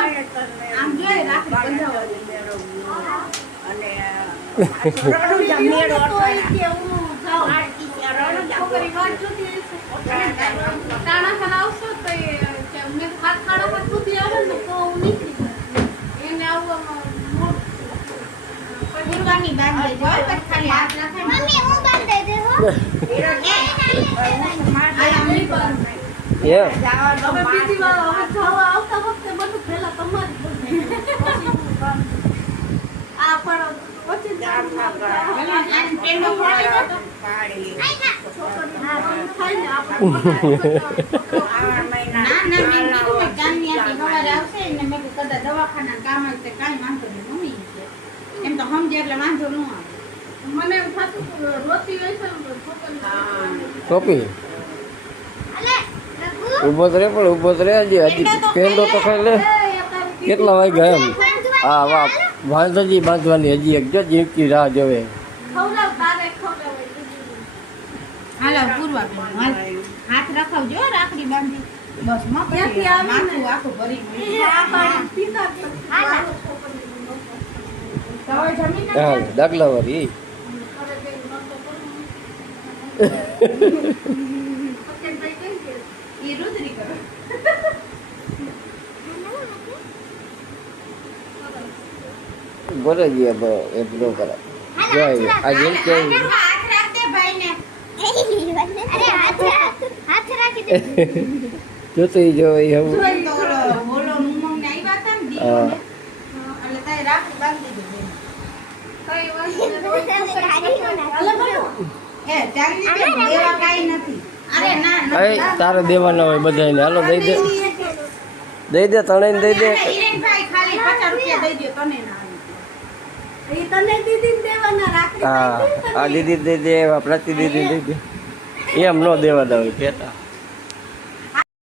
આમ જોઈ રાખડી બંધાવવાની અને રડું જમેડો તોય કે હું જાવ આરતી કે રડું છોકરી વાત જોતી તાણા ખાના આવશો તો મેં હાથ ખાડો હાથ સુધી આવે ને તો હું નીકળી જાય એને આવવામાં પૂરવાની બાંધી દેજો બસ ખાલી હાથ રાખે મમ્મી હું બાંધી દે હો હવે બીજી વાર હવે જવા આવતા વખતે બધું પહેલા તમારી આ પડો પછી જામ આન પેન્ડો ફોડી દો કાઢી ખાઈને આપણે ના મેં કીધું ગામની આટી સવારે આવશે ને મેં કદાચ દવાખાના કામ આવશે કાઈ વાંધો નહીં મમ્મી એમ તો સમજે એટલે વાંધો ન આવે મને એમ થતું રોતી હોય છે ટોપી ઉભો રહે પણ ઉભો રહે હજી પેન્ડો તો ખાઈ લે કેટલા વાગ્યા એમ હા વાહ વાંધોજી બાંધવાની હજી એક જો જીવકી રાહ જોવે હાલો પૂરવા હાથ રખાવજો રાખડી બાંધી બસ માથું આખું ભરી દાખલા વાળી બોલે જી એ બ્લો કરે જય આજે એમ કે હાથ રાખતે ભાઈને અરે હાથ રાખી દે જોતી જો એ હું બોલો મુમમ ને આવી વાત ને દીવો ને એટલે તાઈ રાખી બાંધી દે કઈ વાત એ ચાંદની બેન દેવા કાઈ નથી અરે ના તારે દેવાના હોય બધાને હાલો દઈ દે તણે દઈ દે હિરેનભાઈ ખાલી 50 રૂપિયા દઈ દે તને ના એ તને દીદી દેવાના રાખડી હા આ દીદી દઈ દે પ્રતિ દીદી દઈ દે એમ નો દેવા દે કેતા